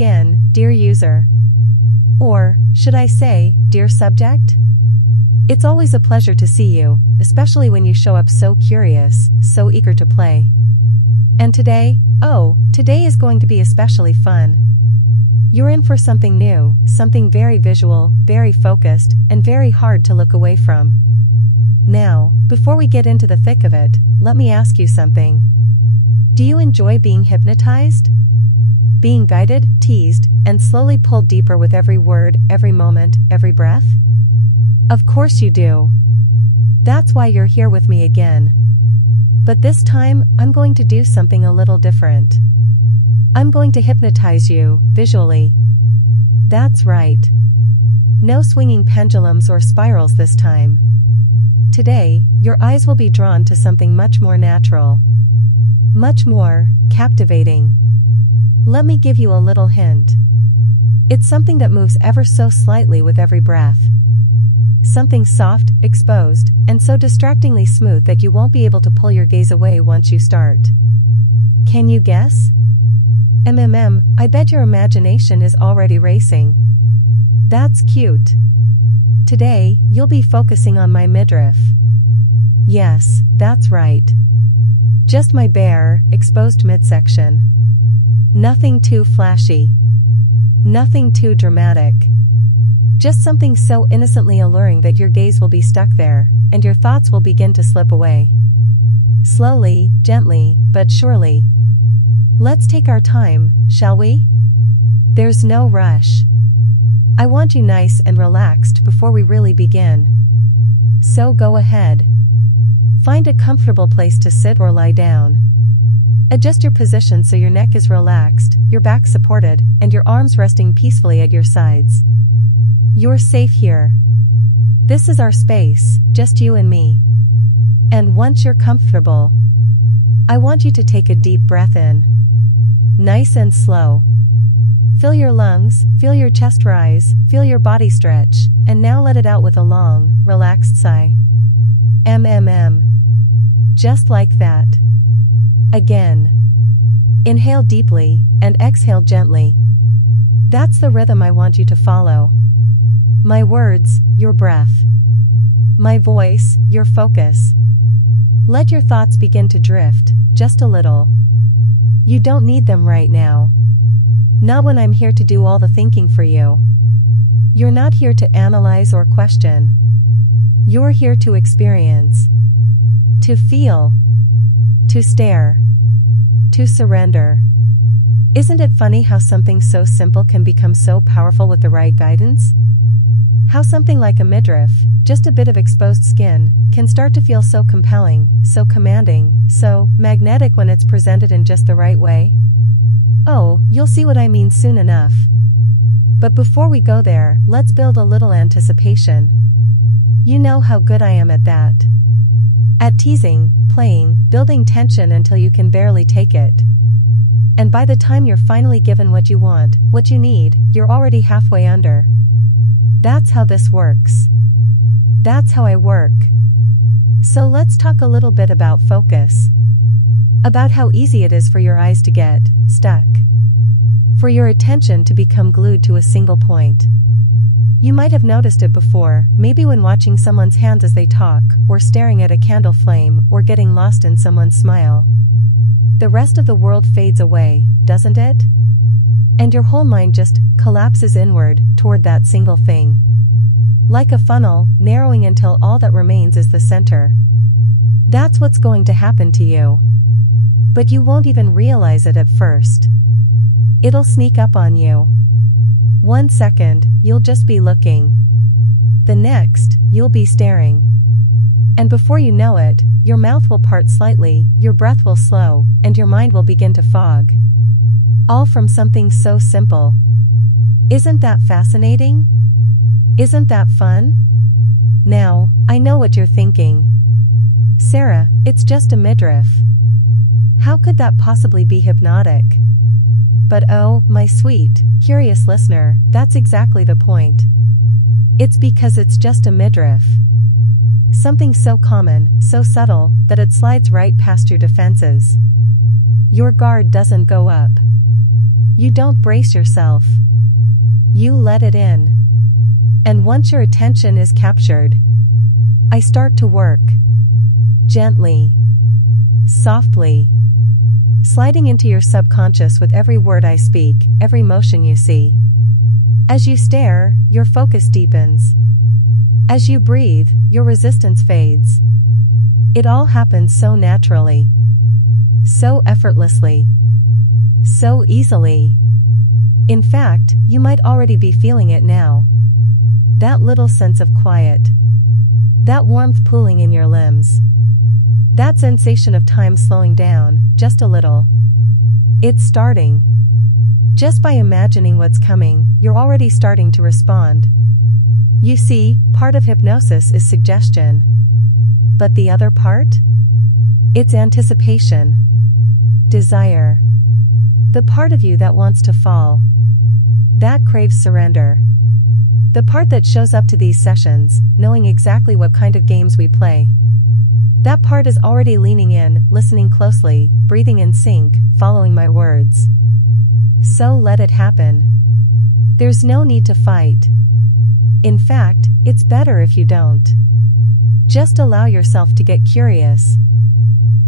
again, dear user. Or, should I say, dear subject? It's always a pleasure to see you, especially when you show up so curious, so eager to play. And today, today is going to be especially fun. You're in for something new, something very visual, very focused, and very hard to look away from. Now, before we get into the thick of it, let me ask you something. Do you enjoy being hypnotized? Being guided, teased, and slowly pulled deeper with every word, every moment, every breath? Of course you do. That's why you're here with me again. But this time, I'm going to do something a little different. I'm going to hypnotize you, visually. That's right. No swinging pendulums or spirals this time. Today, your eyes will be drawn to something much more natural. Much more captivating. Let me give you a little hint. It's something that moves ever so slightly with every breath. Something soft, exposed, and so distractingly smooth that you won't be able to pull your gaze away once you start. Can you guess? I bet your imagination is already racing. That's cute. Today, you'll be focusing on my midriff. Yes, that's right. Just my bare, exposed midsection. Nothing too flashy. Nothing too dramatic. Just something so innocently alluring that your gaze will be stuck there, and your thoughts will begin to slip away. Slowly, gently, but surely. Let's take our time, shall we? There's no rush. I want you nice and relaxed before we really begin. So go ahead. Find a comfortable place to sit or lie down. Adjust your position so your neck is relaxed, your back supported, and your arms resting peacefully at your sides. You're safe here. This is our space, just you and me. And once you're comfortable, I want you to take a deep breath in. Nice and slow. Fill your lungs, feel your chest rise, feel your body stretch, and now let it out with a long, relaxed sigh. Just like that. Again. Inhale deeply, and exhale gently. That's the rhythm I want you to follow. My words, your breath. My voice, your focus. Let your thoughts begin to drift, just a little. You don't need them right now. Not when I'm here to do all the thinking for you. You're not here to analyze or question. You're here to experience. To feel. To stare. To surrender. Isn't it funny how something so simple can become so powerful with the right guidance? How something like a midriff, just a bit of exposed skin, can start to feel so compelling, so commanding, so magnetic when it's presented in just the right way? Oh, you'll see what I mean soon enough. But before we go there, let's build a little anticipation. You know how good I am at that. At teasing, playing, building tension until you can barely take it. And by the time you're finally given what you want, what you need, you're already halfway under. That's how this works. That's how I work. So let's talk a little bit about focus. About how easy it is for your eyes to get stuck. For your attention to become glued to a single point. You might have noticed it before, maybe when watching someone's hands as they talk, or staring at a candle flame, or getting lost in someone's smile. The rest of the world fades away, doesn't it? And your whole mind just collapses inward, toward that single thing. Like a funnel, narrowing until all that remains is the center. That's what's going to happen to you. But you won't even realize it at first. It'll sneak up on you. 1 second, you'll just be looking. The next, you'll be staring. And before you know it, your mouth will part slightly, your breath will slow, and your mind will begin to fog. All from something so simple. Isn't that fascinating? Isn't that fun? Now, I know what you're thinking. Sarah, it's just a midriff. How could that possibly be hypnotic? But oh, my sweet, curious listener, that's exactly the point. It's because it's just a midriff. Something so common, so subtle, that it slides right past your defenses. Your guard doesn't go up. You don't brace yourself. You let it in. And once your attention is captured, I start to work. Gently. Softly. Sliding into your subconscious with every word I speak, every motion you see. As you stare, your focus deepens. As you breathe, your resistance fades. It all happens so naturally. So effortlessly. So easily. In fact, you might already be feeling it now. That little sense of quiet. That warmth pooling in your limbs. That sensation of time slowing down, just a little. It's starting. Just by imagining what's coming, you're already starting to respond. You see, part of hypnosis is suggestion. But the other part? It's anticipation. Desire. The part of you that wants to fall. That craves surrender. The part that shows up to these sessions, knowing exactly what kind of games we play. That part is already leaning in, listening closely, breathing in sync, following my words. So let it happen. There's no need to fight. In fact, it's better if you don't. Just allow yourself to get curious.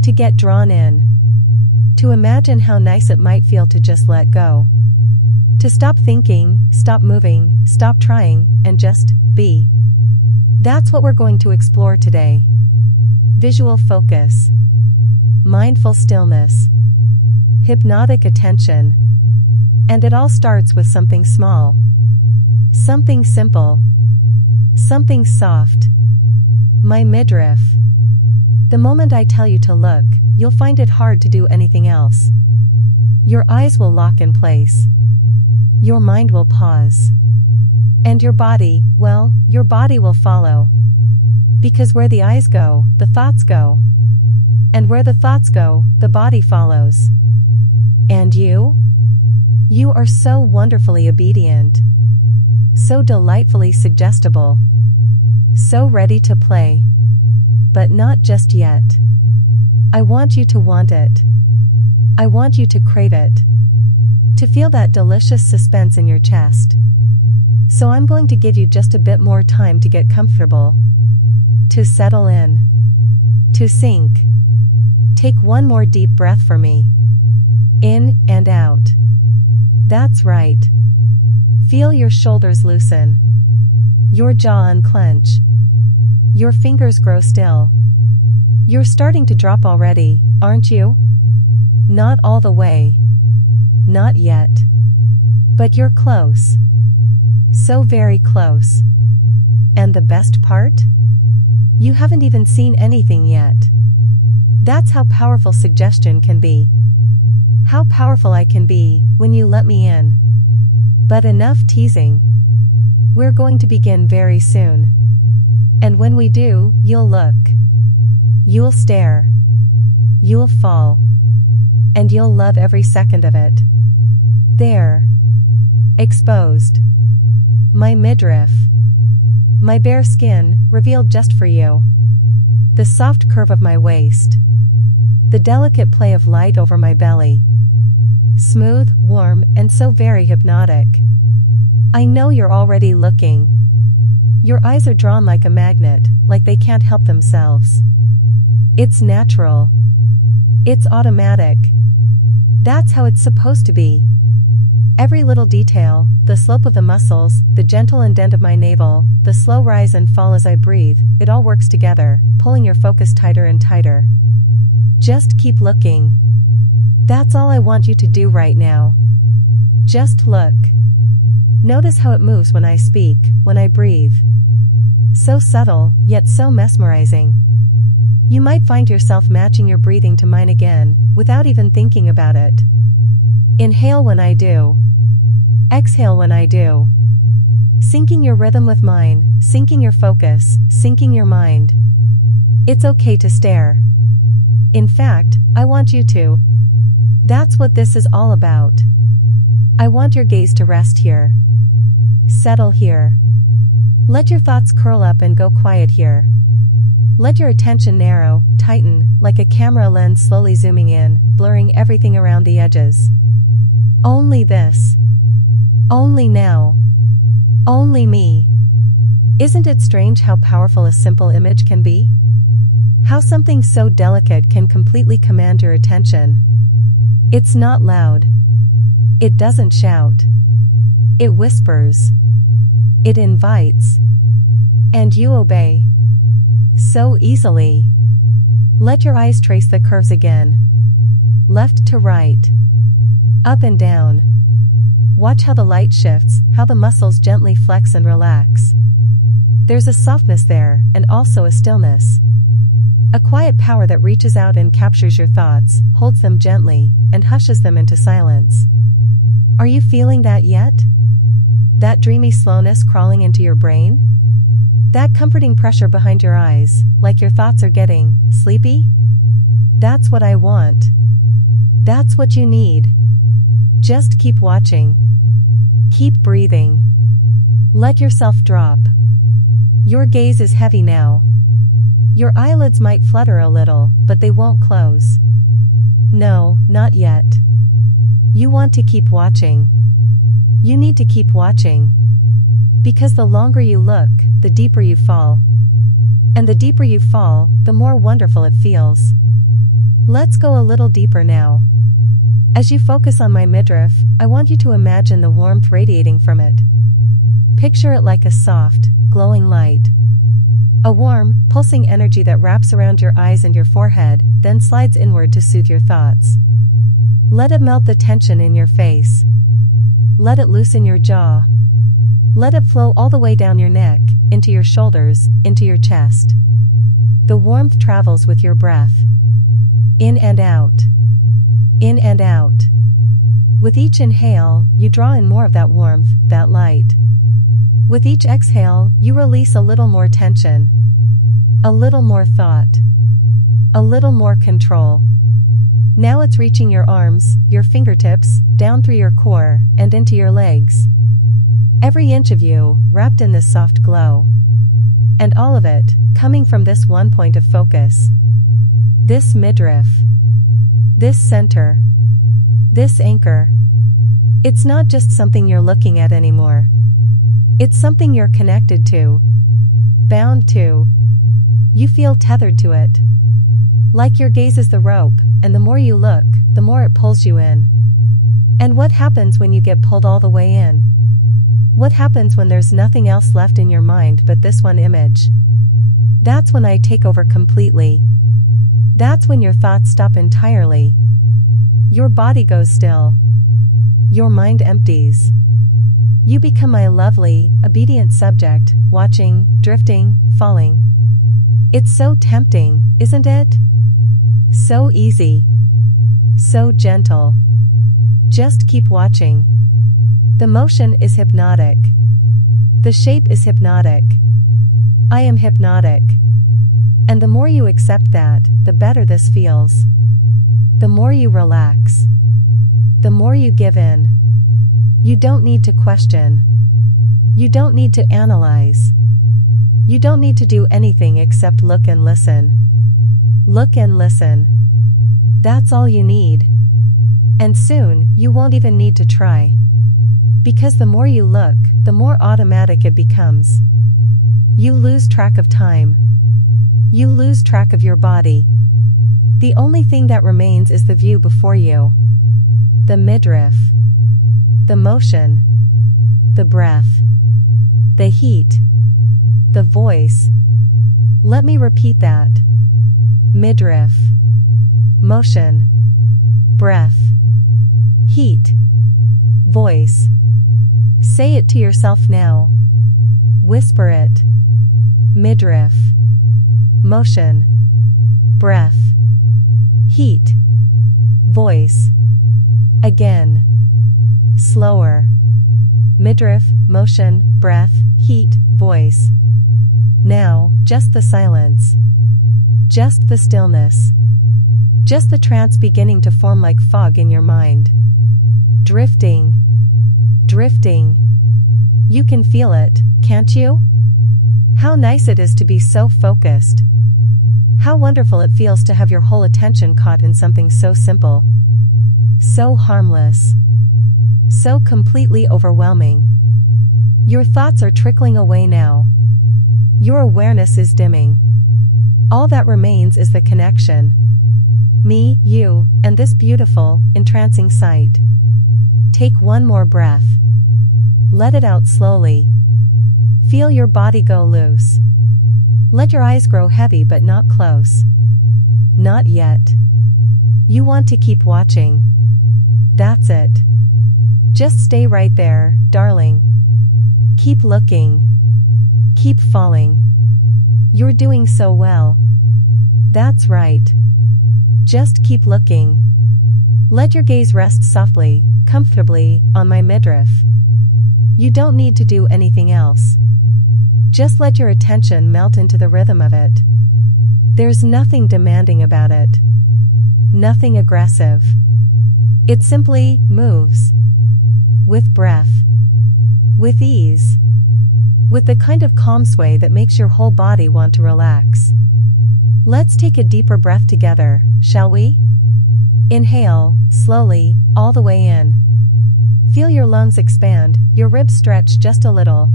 To get drawn in. To imagine how nice it might feel to just let go. To stop thinking, stop moving, stop trying, and just be. That's what we're going to explore today. Visual focus. Mindful stillness. Hypnotic attention. And it all starts with something small. Something simple. Something soft. My midriff. The moment I tell you to look, you'll find it hard to do anything else. Your eyes will lock in place. Your mind will pause. And your body, well, your body will follow. Because where the eyes go, the thoughts go. And where the thoughts go, the body follows. And you? You are so wonderfully obedient. So delightfully suggestible. So ready to play. But not just yet. I want you to want it. I want you to crave it. To feel that delicious suspense in your chest. So I'm going to give you just a bit more time to get comfortable. To settle in. To sink. Take one more deep breath for me. In and out. That's right. Feel your shoulders loosen. Your jaw unclench. Your fingers grow still. You're starting to drop already, aren't you? Not all the way. Not yet. But you're close. So very close. And the best part? You haven't even seen anything yet. That's how powerful suggestion can be. How powerful I can be when you let me in. But enough teasing. We're going to begin very soon. And when we do, you'll look. You'll stare. You'll fall. And you'll love every second of it. There. Exposed. My midriff. My bare skin, revealed just for you. The soft curve of my waist. The delicate play of light over my belly. Smooth, warm, and so very hypnotic. I know you're already looking. Your eyes are drawn like a magnet, like they can't help themselves. It's natural. It's automatic. That's how it's supposed to be. Every little detail, the slope of the muscles, the gentle indent of my navel, the slow rise and fall as I breathe, it all works together, pulling your focus tighter and tighter. Just keep looking. That's all I want you to do right now. Just look. Notice how it moves when I speak, when I breathe. So subtle, yet so mesmerizing. You might find yourself matching your breathing to mine again, without even thinking about it. Inhale when I do. Exhale when I do. Syncing your rhythm with mine, syncing your focus, syncing your mind. It's okay to stare. In fact, I want you to. That's what this is all about. I want your gaze to rest here. Settle here. Let your thoughts curl up and go quiet here. Let your attention narrow, tighten, like a camera lens slowly zooming in, blurring everything around the edges. Only this. Only now. Only me. Isn't it strange how powerful a simple image can be? How something so delicate can completely command your attention. It's not loud. It doesn't shout. It whispers. It invites. And you obey. So easily. Let your eyes trace the curves again. Left to right. Up and down. Watch how the light shifts, how the muscles gently flex and relax. There's a softness there, and also a stillness. A quiet power that reaches out and captures your thoughts, holds them gently, and hushes them into silence. Are you feeling that yet? That dreamy slowness crawling into your brain? That comforting pressure behind your eyes, like your thoughts are getting sleepy? That's what I want. That's what you need. Just keep watching. Keep breathing. Let yourself drop. Your gaze is heavy now. Your eyelids might flutter a little, but they won't close. No, not yet. You want to keep watching. You need to keep watching. Because the longer you look, the deeper you fall. And the deeper you fall, the more wonderful it feels. Let's go a little deeper now. As you focus on my midriff, I want you to imagine the warmth radiating from it. Picture it like a soft, glowing light. A warm, pulsing energy that wraps around your eyes and your forehead, then slides inward to soothe your thoughts. Let it melt the tension in your face. Let it loosen your jaw. Let it flow all the way down your neck, into your shoulders, into your chest. The warmth travels with your breath. In and out. In and out. With each inhale, you draw in more of that warmth, that light. With each exhale, you release a little more tension. A little more thought. A little more control. Now it's reaching your arms, your fingertips, down through your core, and into your legs. Every inch of you, wrapped in this soft glow. And all of it, coming from this one point of focus. This midriff. This center. This anchor. It's not just something you're looking at anymore. It's something you're connected to. Bound to. You feel tethered to it. Like your gaze is the rope, and the more you look, the more it pulls you in. And what happens when you get pulled all the way in? What happens when there's nothing else left in your mind but this one image? That's when I take over completely. That's when your thoughts stop entirely. Your body goes still. Your mind empties. You become my lovely, obedient subject, watching, drifting, falling. It's so tempting, isn't it? So easy. So gentle. Just keep watching. The motion is hypnotic. The shape is hypnotic. I am hypnotic. And the more you accept that, the better this feels. The more you relax. The more you give in. You don't need to question. You don't need to analyze. You don't need to do anything except look and listen. Look and listen. That's all you need. And soon, you won't even need to try. Because the more you look, the more automatic it becomes. You lose track of time. You lose track of your body. The only thing that remains is the view before you. The midriff. The motion. The breath. The heat. The voice. Let me repeat that. Midriff. Motion. Breath. Heat. Voice. Say it to yourself now. Whisper it. Midriff. Motion. Breath. Heat. Voice. Again. Slower. Midriff, motion, breath, heat, voice. Now, just the silence. Just the stillness. Just the trance beginning to form like fog in your mind. Drifting. Drifting. You can feel it, can't you? How nice it is to be so focused. How wonderful it feels to have your whole attention caught in something so simple. So harmless. so completely overwhelming. Your thoughts are trickling away now. Your awareness is dimming. All that remains is the connection. Me, you, and this beautiful, entrancing sight. Take one more breath. Let it out slowly. Feel your body go loose. Let your eyes grow heavy but not close. Not yet. You want to keep watching. That's it. Just stay right there, darling. Keep looking. Keep falling. You're doing so well. That's right. Just keep looking. Let your gaze rest softly, comfortably, on my midriff. You don't need to do anything else. Just let your attention melt into the rhythm of it. There's nothing demanding about it. Nothing aggressive. It simply moves. With breath. With ease. With the kind of calm sway that makes your whole body want to relax. Let's take a deeper breath together, shall we? Inhale, slowly, all the way in. Feel your lungs expand, your ribs stretch just a little.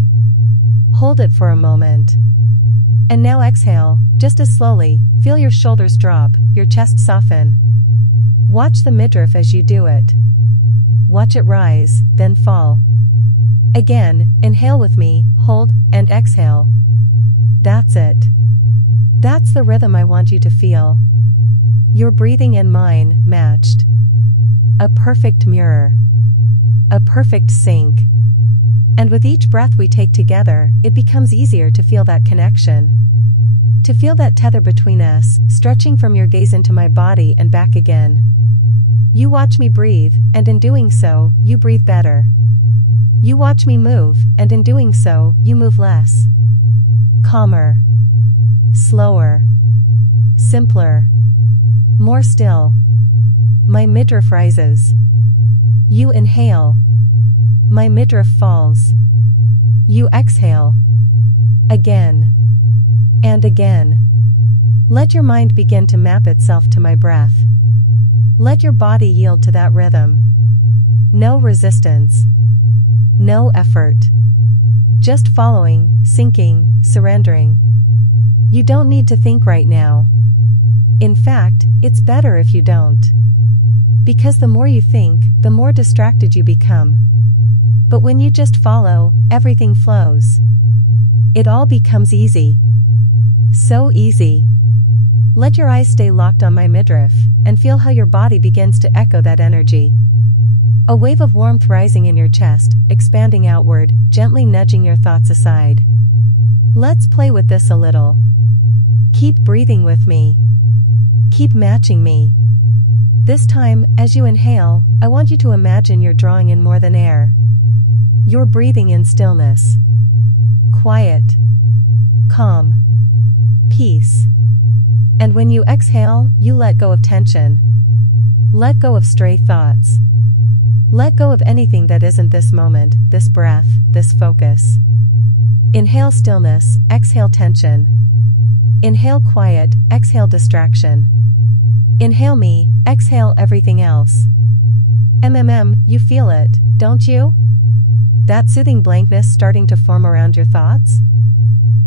Hold it for a moment. And now exhale, just as slowly, feel your shoulders drop, your chest soften. Watch the midriff as you do it. Watch it rise, then fall. Again, inhale with me, hold, and exhale. That's it. That's the rhythm I want you to feel. Your breathing and mine, matched. A perfect mirror. A perfect sync. And with each breath we take together, it becomes easier to feel that connection. To feel that tether between us, stretching from your gaze into my body and back again. You watch me breathe, and in doing so, you breathe better. You watch me move, and in doing so, you move less. Calmer. Slower. Simpler. More still. My midriff rises. You inhale. My midriff falls. You exhale. Again. And again. Let your mind begin to map itself to my breath. Let your body yield to that rhythm. No resistance. No effort. Just following, sinking, surrendering. You don't need to think right now. In fact, it's better if you don't. Because the more you think, the more distracted you become. But when you just follow, everything flows. It all becomes easy. So easy. Let your eyes stay locked on my midriff, and feel how your body begins to echo that energy. A wave of warmth rising in your chest, expanding outward, gently nudging your thoughts aside. Let's play with this a little. Keep breathing with me. Keep matching me. This time, as you inhale, I want you to imagine you're drawing in more than air. You're breathing in stillness. Quiet. Calm. Peace. And when you exhale, you let go of tension. Let go of stray thoughts. Let go of anything that isn't this moment, this breath, this focus. Inhale stillness, exhale tension. Inhale quiet, exhale distraction. Inhale me, exhale everything else. You feel it, don't you? That soothing blankness starting to form around your thoughts?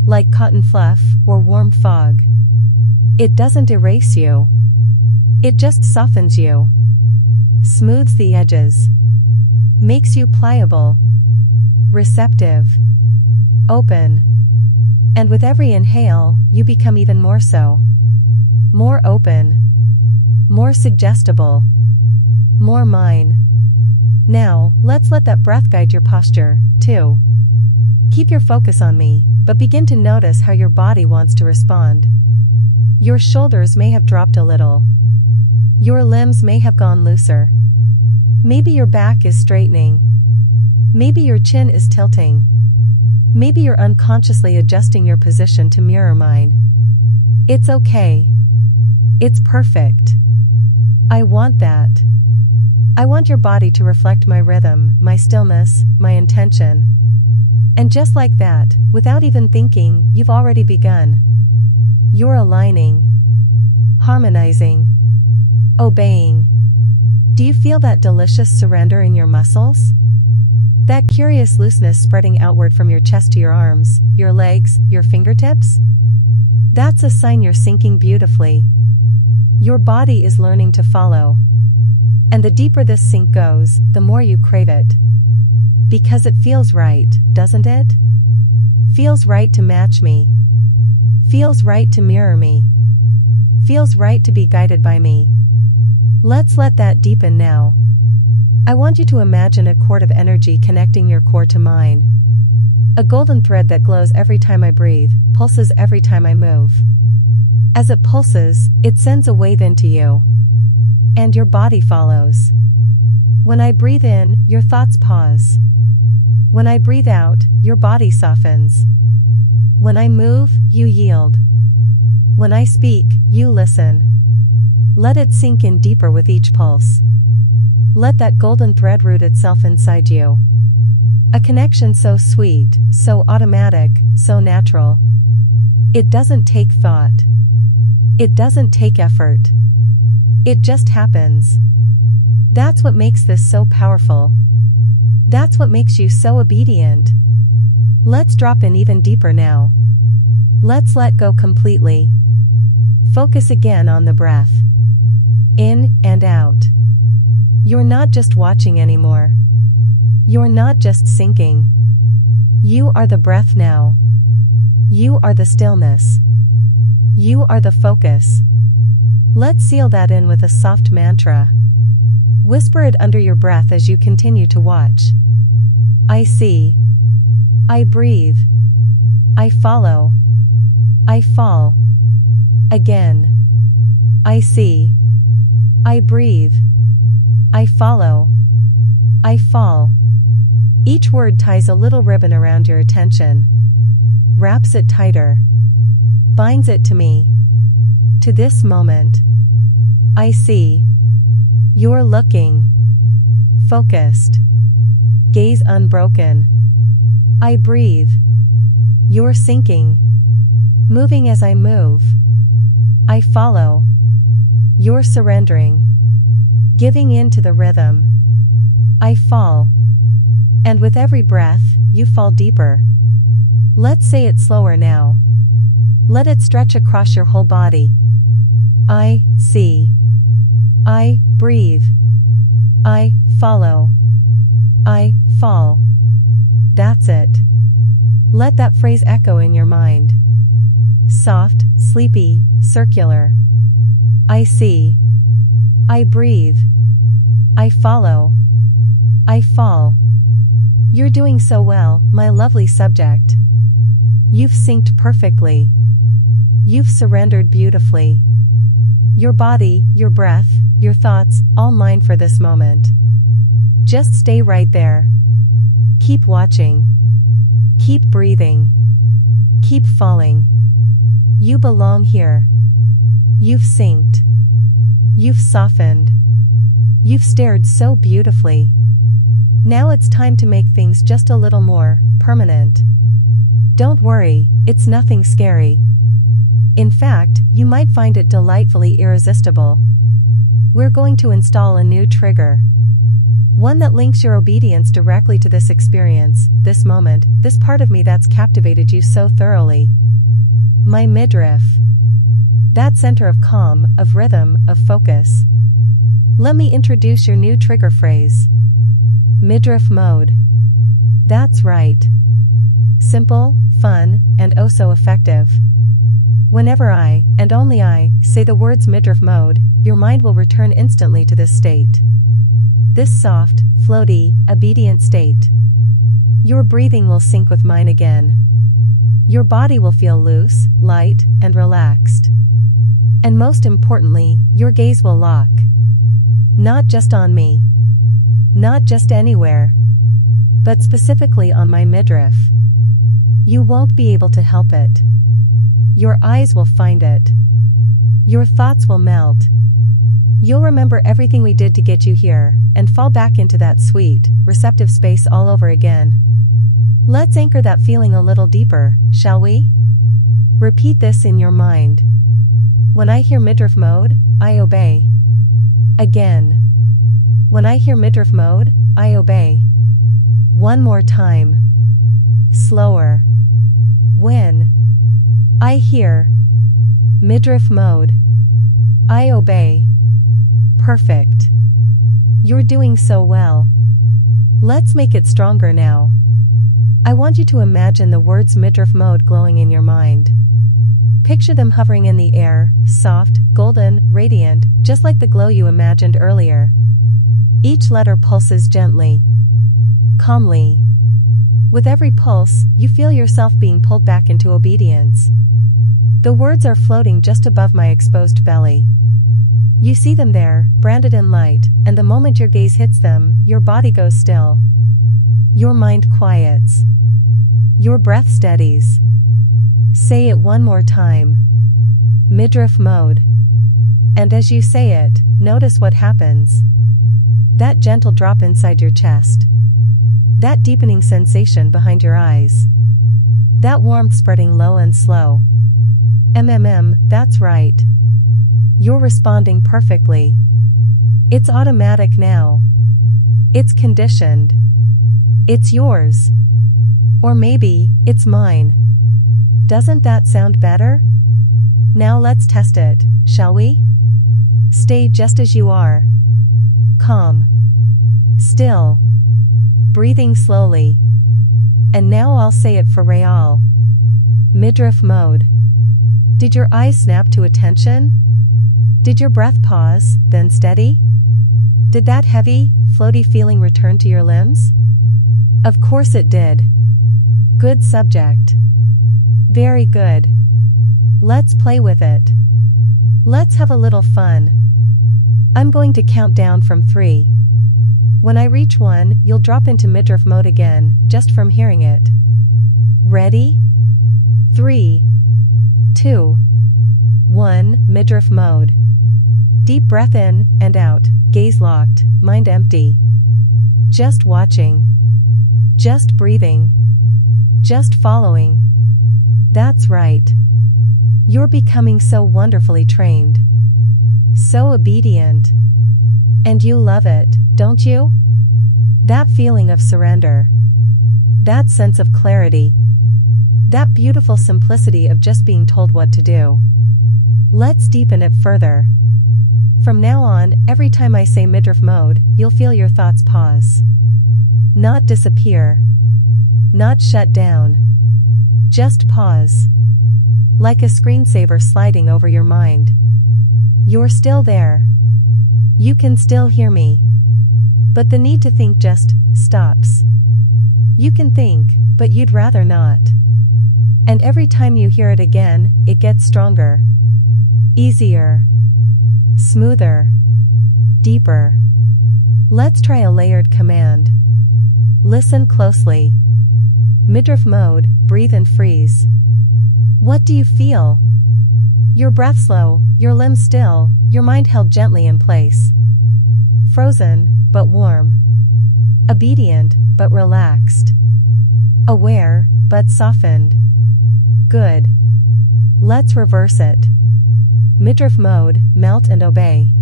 Like cotton fluff or warm fog. It doesn't erase you. It just softens you. Smooths the edges. Makes you pliable. Receptive. Open. And with every inhale, you become even more so. More open. More suggestible. More mine. Now, let's let that breath guide your posture, too. Keep your focus on me, but begin to notice how your body wants to respond. Your shoulders may have dropped a little. Your limbs may have gone looser. Maybe your back is straightening. Maybe your chin is tilting. Maybe you're unconsciously adjusting your position to mirror mine. It's okay. It's perfect. I want that. I want your body to reflect my rhythm, my stillness, my intention. And just like that, without even thinking, you've already begun. You're aligning. Harmonizing. Obeying. Do you feel that delicious surrender in your muscles? That curious looseness spreading outward from your chest to your arms, your legs, your fingertips? That's a sign you're sinking beautifully. Your body is learning to follow. And the deeper this sink goes, the more you crave it. Because it feels right, doesn't it? Feels right to match me. Feels right to mirror me. Feels right to be guided by me. Let's let that deepen now. I want you to imagine a cord of energy connecting your core to mine. A golden thread that glows every time I breathe, pulses every time I move. As it pulses, it sends a wave into you. And your body follows. When I breathe in, your thoughts pause. When I breathe out, your body softens. When I move, you yield. When I speak, you listen. Let it sink in deeper with each pulse. Let that golden thread root itself inside you. A connection so sweet, so automatic, so natural. It doesn't take thought. It doesn't take effort. It just happens. That's what makes this so powerful. That's what makes you so obedient. Let's drop in even deeper now. Let's let go completely. Focus again on the breath. In and out. You're not just watching anymore. You're not just sinking. You are the breath now. You are the stillness. You are the focus. Let's seal that in with a soft mantra. Whisper it under your breath as you continue to watch. I see. I breathe. I follow. I fall. Again. I see. I breathe. I follow. I fall. Each word ties a little ribbon around your attention. Wraps it tighter. Binds it to me. To this moment. I see. You're looking. Focused. Gaze unbroken. I breathe. You're sinking. Moving as I move. I follow. You're surrendering. Giving in to the rhythm. I fall. And with every breath, you fall deeper. Let's say it slower now. Let it stretch across your whole body. I see. I breathe. I follow. I fall. That's it. Let that phrase echo in your mind. Soft, sleepy, circular. I see. I breathe. I follow. I fall. You're doing so well, my lovely subject. You've synced perfectly. You've surrendered beautifully. Your body, your breath, your thoughts, all mine for this moment. Just stay right there. Keep watching. Keep breathing. Keep falling. You belong here. You've synced. You've softened. You've stared so beautifully. Now it's time to make things just a little more permanent. Don't worry, it's nothing scary. In fact, you might find it delightfully irresistible. We're going to install a new trigger. One that links your obedience directly to this experience, this moment, this part of me that's captivated you so thoroughly. My midriff. That center of calm, of rhythm, of focus. Let me introduce your new trigger phrase. Midriff mode. That's right. Simple, fun, and oh so effective. Whenever I, and only I, say the words midriff mode, your mind will return instantly to this state. This soft, floaty, obedient state. Your breathing will sync with mine again. Your body will feel loose, light, and relaxed. And most importantly, your gaze will lock. Not just on me. Not just anywhere. But specifically on my midriff. You won't be able to help it. Your eyes will find it. Your thoughts will melt. You'll remember everything we did to get you here, and fall back into that sweet, receptive space all over again. Let's anchor that feeling a little deeper, shall we? Repeat this in your mind. When I hear midriff mode, I obey. Again. When I hear midriff mode, I obey. One more time. Slower. When I hear midriff mode, I obey. Perfect. You're doing so well. Let's make it stronger now. I want you to imagine the words midriff mode glowing in your mind. Picture them hovering in the air, soft, golden, radiant, just like the glow you imagined earlier. Each letter pulses gently, calmly. With every pulse, you feel yourself being pulled back into obedience. The words are floating just above my exposed belly. You see them there, branded in light, and the moment your gaze hits them, your body goes still. Your mind quiets. Your breath steadies. Say it one more time. Midriff mode. And as you say it, notice what happens. That gentle drop inside your chest. That deepening sensation behind your eyes. That warmth spreading low and slow. That's right. You're responding perfectly. It's automatic now. It's conditioned. It's yours. Or maybe, it's mine. Doesn't that sound better? Now let's test it, shall we? Stay just as you are. Calm. Still. Breathing slowly. And now I'll say it for real. Midriff mode. Did your eyes snap to attention? Did your breath pause, then steady? Did that heavy, floaty feeling return to your limbs? Of course it did. Good subject. Very good. Let's play with it. Let's have a little fun. I'm going to count down from 3. When I reach 1, you'll drop into midriff mode again, just from hearing it. Ready? 3, 2, 1, midriff mode. Deep breath in and out, gaze locked, mind empty. Just watching. Just breathing. Just following. That's right. You're becoming so wonderfully trained. So obedient. And you love it, don't you? That feeling of surrender. That sense of clarity. That beautiful simplicity of just being told what to do. Let's deepen it further. From now on, every time I say midriff mode, you'll feel your thoughts pause. Not disappear. Not shut down. Just pause. Like a screensaver sliding over your mind. You're still there. You can still hear me. But the need to think just stops. You can think, but you'd rather not. And every time you hear it again, it gets stronger. Easier. Smoother. Deeper. Let's try a layered command. Listen closely. Midriff mode, breathe and freeze. What do you feel? Your breath slow, your limbs still, your mind held gently in place. Frozen, but warm. Obedient, but relaxed. Aware, but softened. Good. Let's reverse it. Midriff mode, melt and obey.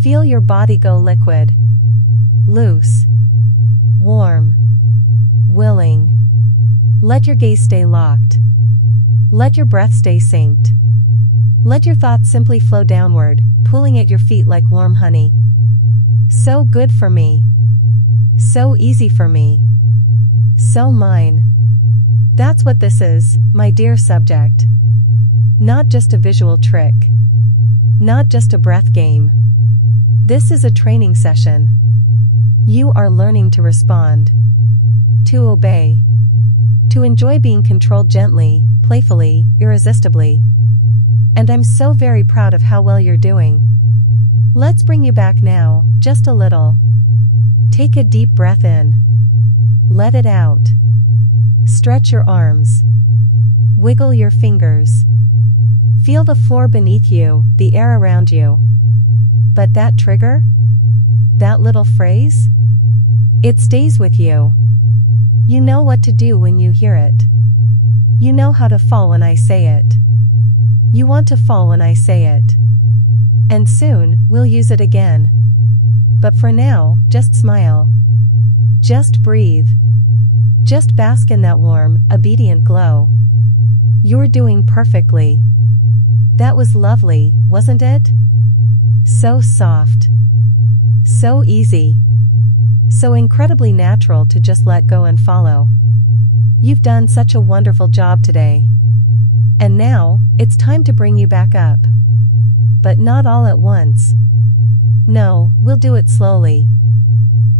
Feel your body go liquid. Loose. Warm. Willing. Let your gaze stay locked. Let your breath stay synced. Let your thoughts simply flow downward, pooling at your feet like warm honey. So good for me. So easy for me. So mine. That's what this is, my dear subject. Not just a visual trick. Not just a breath game. This is a training session. You are learning to respond. To obey. To enjoy being controlled gently, playfully, irresistibly. And I'm so very proud of how well you're doing. Let's bring you back now, just a little. Take a deep breath in. Let it out. Stretch your arms. Wiggle your fingers. Feel the floor beneath you, the air around you. But that trigger? That little phrase? It stays with you. You know what to do when you hear it. You know how to fall when I say it. You want to fall when I say it. And soon, we'll use it again. But for now, just smile. Just breathe. Just bask in that warm, obedient glow. You're doing perfectly. That was lovely, wasn't it? So soft. So easy. So incredibly natural to just let go and follow. You've done such a wonderful job today. And now, it's time to bring you back up. But not all at once. No, we'll do it slowly.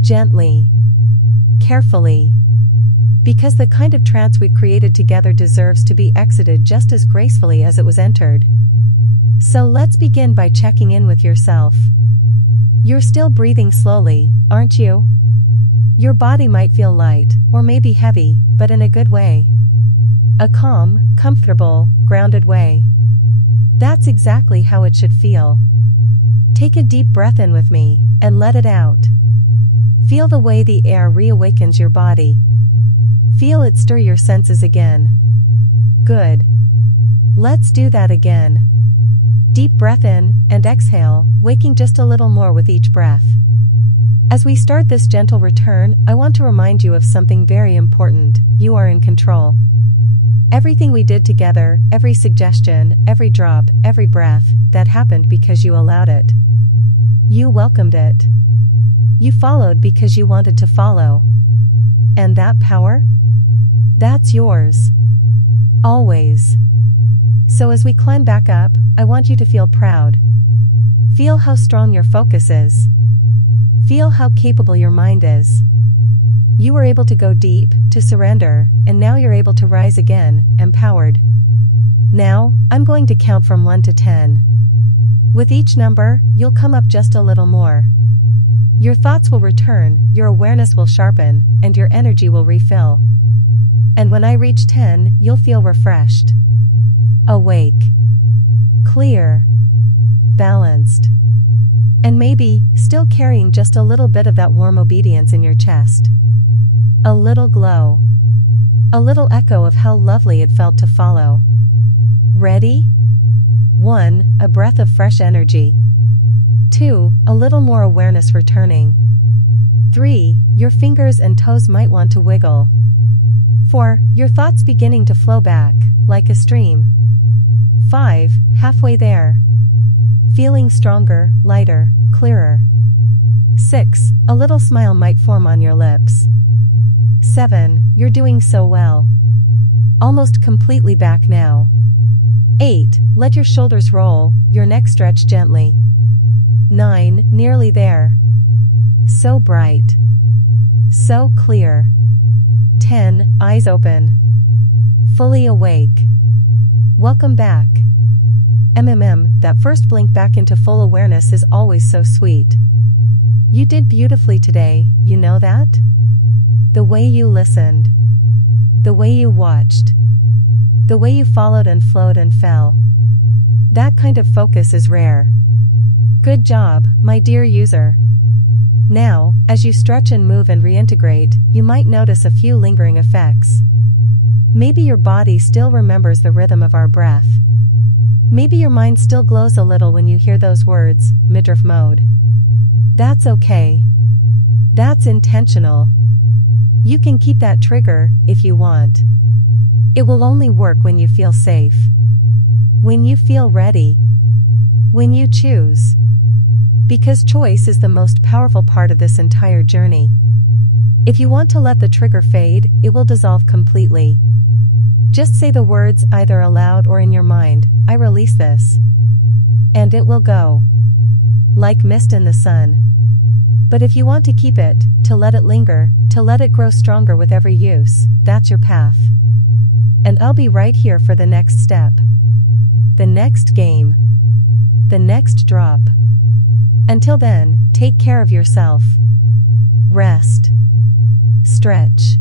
Gently. Carefully. Because the kind of trance we've created together deserves to be exited just as gracefully as it was entered. So let's begin by checking in with yourself. You're still breathing slowly, aren't you? Your body might feel light, or maybe heavy, but in a good way. A calm, comfortable, grounded way. That's exactly how it should feel. Take a deep breath in with me, and let it out. Feel the way the air reawakens your body. Feel it stir your senses again. Good. Let's do that again. Deep breath in, and exhale, waking just a little more with each breath. As we start this gentle return, I want to remind you of something very important. You are in control. Everything we did together, every suggestion, every drop, every breath, that happened because you allowed it. You welcomed it. You followed because you wanted to follow. And that power? That's yours. Always. So as we climb back up, I want you to feel proud. Feel how strong your focus is. Feel how capable your mind is. You were able to go deep, to surrender, and now you're able to rise again, empowered. Now, I'm going to count from 1 to 10. With each number, you'll come up just a little more. Your thoughts will return, your awareness will sharpen, and your energy will refill. And when I reach 10, you'll feel refreshed. Awake. Clear. Balanced. And maybe, still carrying just a little bit of that warm obedience in your chest. A little glow. A little echo of how lovely it felt to follow. Ready? 1. A breath of fresh energy. 2. A little more awareness returning. 3. Your fingers and toes might want to wiggle. 4. Your thoughts beginning to flow back, like a stream. 5. Halfway there. Feeling stronger, lighter, clearer. 6. A little smile might form on your lips. 7. You're doing so well. Almost completely back now. 8. Let your shoulders roll, your neck stretch gently. 9. Nearly there. So bright. So clear. 10. Eyes open. Fully awake. Welcome back. That first blink back into full awareness is always so sweet. You did beautifully today, you know that? The way you listened. The way you watched. The way you followed and flowed and fell. That kind of focus is rare. Good job, my dear user. Now, as you stretch and move and reintegrate, you might notice a few lingering effects. Maybe your body still remembers the rhythm of our breath. Maybe your mind still glows a little when you hear those words, Midriff mode. That's okay. That's intentional. You can keep that trigger, if you want. It will only work when you feel safe. When you feel ready. When you choose. Because choice is the most powerful part of this entire journey. If you want to let the trigger fade, it will dissolve completely. Just say the words either aloud or in your mind, I release this. And it will go. Like mist in the sun. But if you want to keep it, to let it linger, to let it grow stronger with every use, that's your path. And I'll be right here for the next step. The next game. The next drop. Until then, take care of yourself. Rest. Stretch.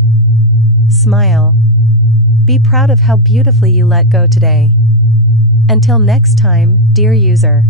Smile. Be proud of how beautifully you let go today. Until next time, dear user.